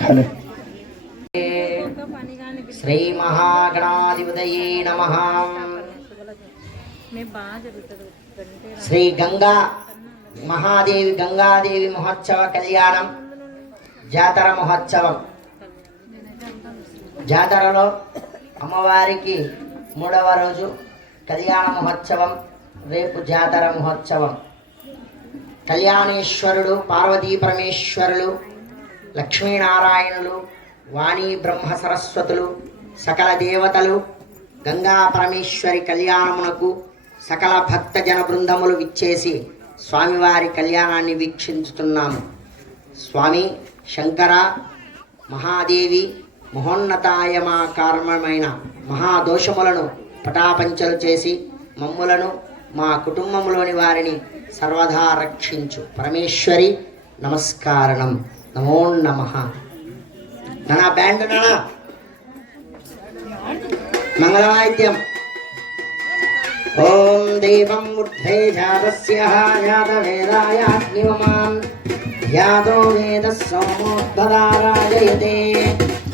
Hello. Shri మహాగణాధిపతయే నమ. శ్రీ గంగా మహాదేవి గంగాదేవి మహోత్సవ కళ్యాణం జాతర మహోత్సవం. జాతరలో అమ్మవారికి మూడవ రోజు కళ్యాణ మహోత్సవం రేపు జాతర మహోత్సవం కళ్యాణేశ్వరుడు పార్వతీ పరమేశ్వరులు లక్ష్మీనారాయణులు వాణి బ్రహ్మ సరస్వతులు సకల దేవతలు గంగా పరమేశ్వరి కళ్యాణమునకు సకల భక్త జన బృందములు విచ్చేసి స్వామివారి కళ్యాణాన్ని వీక్షించుతున్నాము. స్వామి శంకర మహాదేవి మహోన్నతాయమా కారణమైన మహాదోషములను పటాపంచలు చేసి మమ్ములను మా కుటుంబంలోని వారిని సర్వదా రక్షించు. పరమేశ్వరి నమస్కారణం. నమో నమ. నా బ్యాండ్ నానా. మంగళవాద్యం ఓం దేవం ఊర్ధ్వే జాతస్య యాదో వేద సోమోద్భదారాజయతే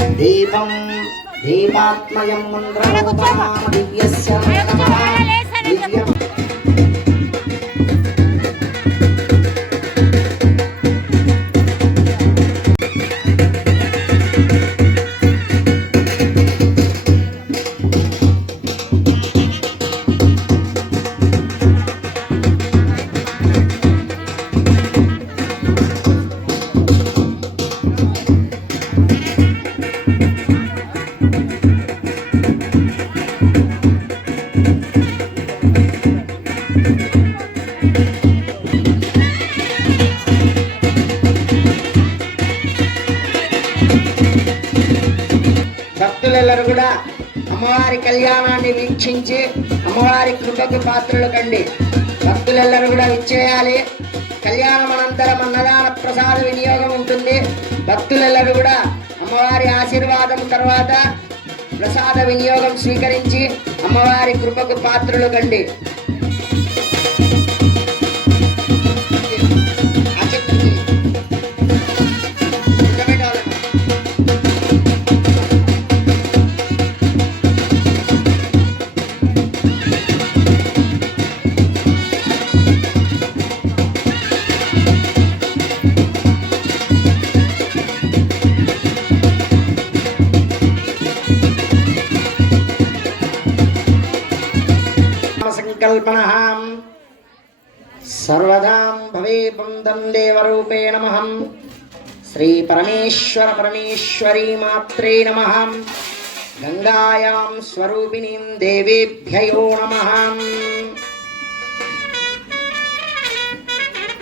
దీపం మంత్రమోపమామ దివ్యస్య దివ్యం భక్తులెల్లరూ కూడా అమ్మవారి కళ్యాణాన్ని వీక్షించి అమ్మవారి కృపకు పాత్రలు కండి. భక్తులెల్లరూ కూడా విచ్చేయాలి. కళ్యాణం అనంతరం అన్నదాన ప్రసాద వినియోగం ఉంటుంది. భక్తులెల్లరూ కూడా అమ్మవారి ఆశీర్వాదం తర్వాత ప్రసాద వినియోగం స్వీకరించి అమ్మవారి కృపకు పాత్రలు కండి. సంకల్పనహాం సర్వదాం భవే పుందం దేవరూపేణమహం శ్రీ పరమేశ్వర పరమేశ్వరీ మాత్రే నమః గంగాయాం స్వరూపిణీం దేవేభ్యయో నమః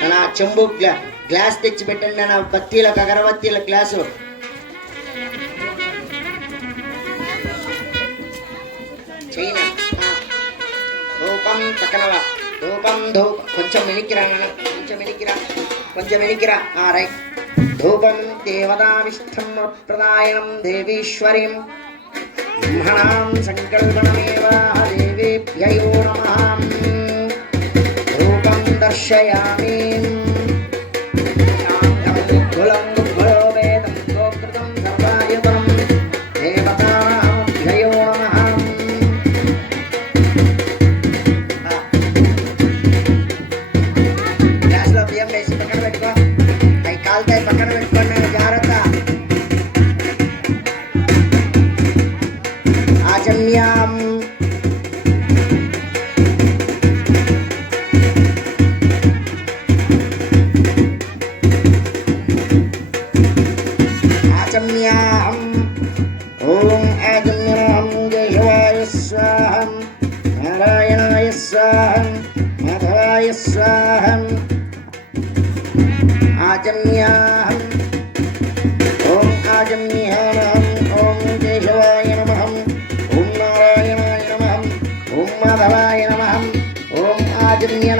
నా చెంబు గ్లా గ్లాస్ తెచ్చి పెట్టండి నా బత్తీలకు అగరబత్తీల గ్లాసు. చైనా ధూపం పక్కనవ ధూపం ధూప. కొంచెం వెనికిరా కొంచెం వెనికిరా కొంచెం వెనికిరా ఆ రైట్. ధూపం దేవతావిష్టం ప్రదాయనం దేవీశ్వరీం. బ్రహ్మణాం సంకల్పనమేవ దేవేభ్యయో నమ. ధూపం దర్శయామి. నారాయణాయ నమః ఓం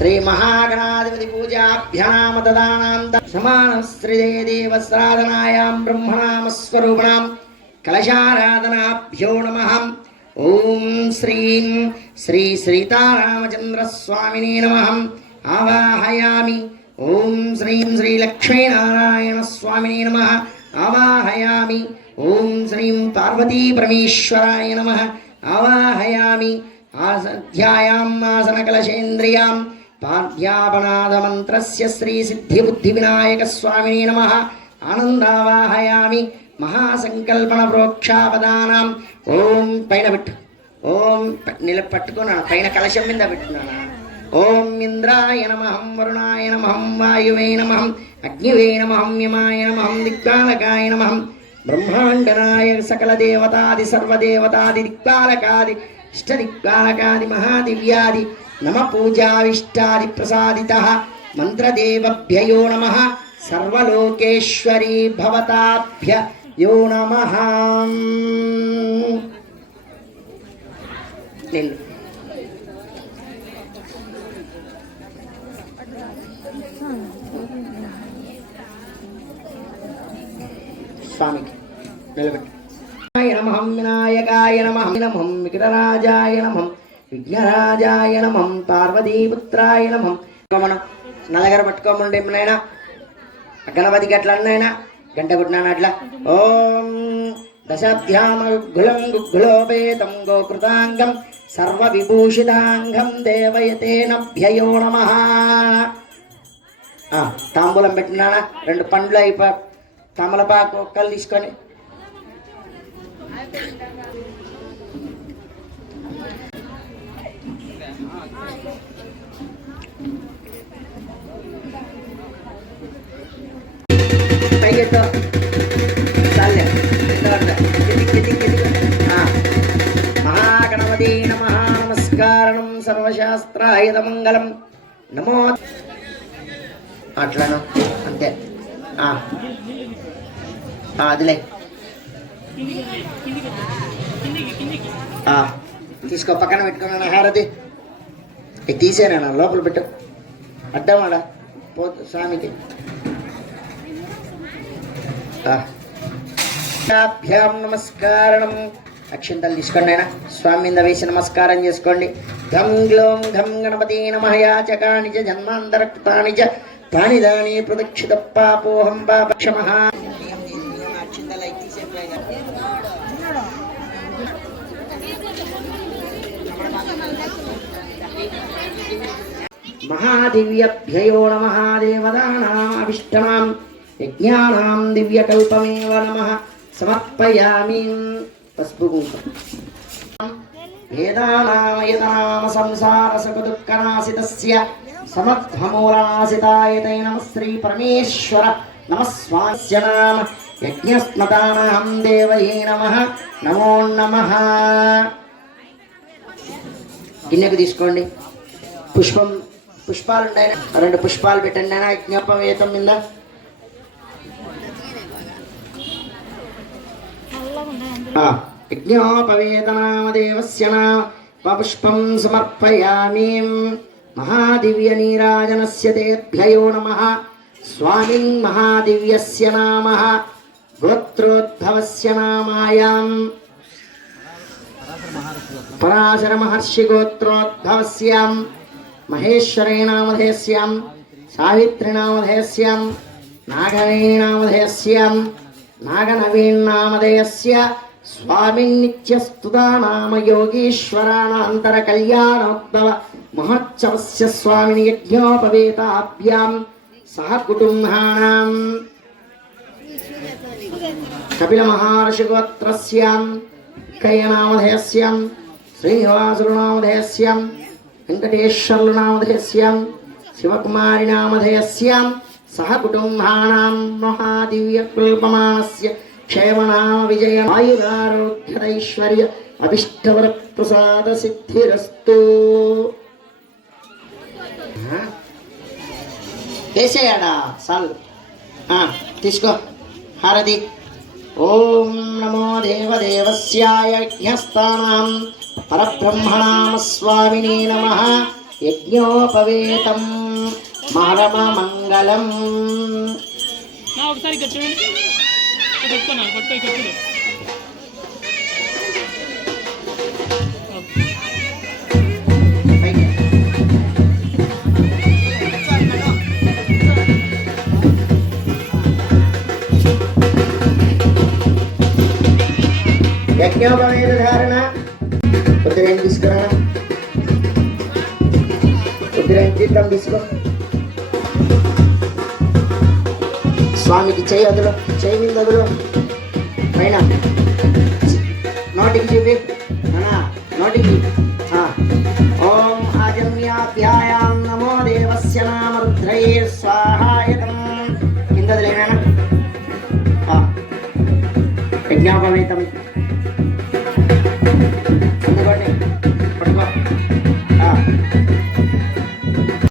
శ్రీ మహాగణాధిపతి పూజాభ్యామ దదానాంత సమాన శ్రీదే దేవ సాధనాయాం బ్రహ్మనామస్వరూపణాం కలశారాధనాభ్యో నమ. ఓం శ్రీం శ్రీ సీతారామచంద్ర స్వామినే నమ. ఆవాహయామి. ఓం శ్రీం శ్రీ లక్ష్మీనారాయణ స్వామినే నమ. ఆవాహయామి. ఓం శ్రీం పార్వతీ పరమేశ్వరాయ నమ. ఆవాహయామి. ఆసధ్యాయాం ఆసనకలశేంద్రియాం పాద్యాపనాదమంత్రస్య శ్రీ సిద్ధి బుద్ధి వినాయక స్వామిని నమ ఆనందావాహయామి మహాసంకల్పన ప్రోక్షాపదానం ఓం పైన పెట్టు ఓం నిల పట్టుకున్నాను పైన కలశం మీద పెట్టున్నాను ఓం ఇంద్రాయ నమహం వరుణాయ నమహం వాయువే నమహం అగ్నివే నమహం యమాయ నమహం దిక్పాలకాయ నమహం బ్రహ్మాండనాయ సకల దేవతాది సర్వదేవతాది దిక్పాలకాది ఇష్టదిక్పాలకాది మహాదివ్యాది నమ పూజావిష్టాది ప్రసాదిత. మంత్రదేవభ్యయో నమ. సర్వలోకేశ్వరీ భవతాభ్య యో నమ. స్వామికి నిలబెట్టి. నమహం వినాయకాయ నమహం నమః విఘ్నరాజాయ నమః. విఘ్నరాజాయ నమః. పార్వతీపుత్రాయ నమః. మనం నలగర పట్టుకోమండి నాయన గణపతి గట్ల అన్నైనా గంట కొట్టినాను అట్లా ఓం దశాధ్యామ గులం గుగ్గులోపేతం గోకృతాంగం సర్వ విభూషితాంగం దేవయతేనభ్యయో నమ. తాంబూలం పెట్టినానా? రెండు పండ్లు అయిపో. తమలపాకు ఒక్కలు తీసుకొని. పైకెత్తు చాలే కింద పడతా. కిందికి, నమస్కారం సర్వశాస్త్రాయుధ మంగళం నమో. అట్లను అంతే. ఆ. అదిలే ఆ, తీసుకో పక్కన పెట్టుకున్నాను హారతి. ఇది తీసేనా లోపల పెట్టు. అడ్డమాడా పో స్వామికి. భ్యాం నమస్కారం. అక్షింతలు తీసుకోండి ఆయన. స్వామి మీద వేసి నమస్కారం చేసుకోండి. ఘం గ్లోం ఘం గణపతి నమయాచకాని చ జన్మాంతరకృతాని చ తాని దాని ప్రదక్షిత పాపోహం పాపక్షమ మహాదివ్యభ్యయో నమ దేవదానామభిష్టమాం యజ్ఞానాం దివ్యకల్పమేవ నమ. సమర్పయామి. పసుపు కుంకుమ. వేదానామయతనామ సంసార సుఖదుఃఖనాశితస్య సమర్థమూలనాశితాయతే నమ శ్రీ పరమేశ్వర. నమ స్వాస్య నామ. యజ్ఞస్మతానాం దేవయే నమ. నమో నమ. గిన్నెకు తీసుకోండి. పుష్పం పుష్పాలు ఉంటాయి రెండు పుష్పాలు పెట్టండి నాయన. యజ్ఞాపం మీద. విజ్ఞోపవేదనామదేవస్య పుష్పం సమర్పయామి. మహాదివ్యనీరాజనస్య తేభ్యయో నమ. స్వామి మహాదివ్యస్య నామ. గోత్రోద్భవస్య నామాయాం. పరాశర మహర్షి గోత్రోద్భవస్యాం మహేశ్వరేణామధేస్యాం సావిత్రినామధేస్యాం. నాగవేణామధేస్యాం నాగనవీణామధేయస్య స్వామిన్నిత్యస్తుతా నామ యోగీశ్వరాణాంతర కళ్యాణోద్భవ మహోత్సవస్య స్వామిని యజ్ఞోపవేతాభ్యాం సహ కుటుంబానాం కపిల మహర్షి గోత్రస్యాం కయ్యనామధేయస్యాం శ్రీనివాసులు క్షేమణా విజయ ఆయురారోగ్యైశ్వర్య అభిష్టవర ప్రసాద సిద్ధిరస్తు వేసేయాడా సాల్ తీసుకో. హారతి. ఓం నమో దేవదేవస్యాయ యజ్ఞస్థానాం. పరబ్రహ్మణామ స్వామిని నమ. యజ్ఞోపవేతం. మరమ మంగళం ఒకసారి నా ఒకసారి ఇక్కడ చూడండి ఇక్కడ పెట్టుకున్నాను పట్టు ఇక్కడ చూడు పైకి. స్వామికి చేయి అదులో చేయి మీద అదులో. పైన. నోటికి చూపి. నోటికి. ఓం ఆజమ్యాభ్యాయాం నమో దేవస్య నామ రుద్రయే స్వాహాయతం. కింద లేనా? యజ్ఞాపవేతం.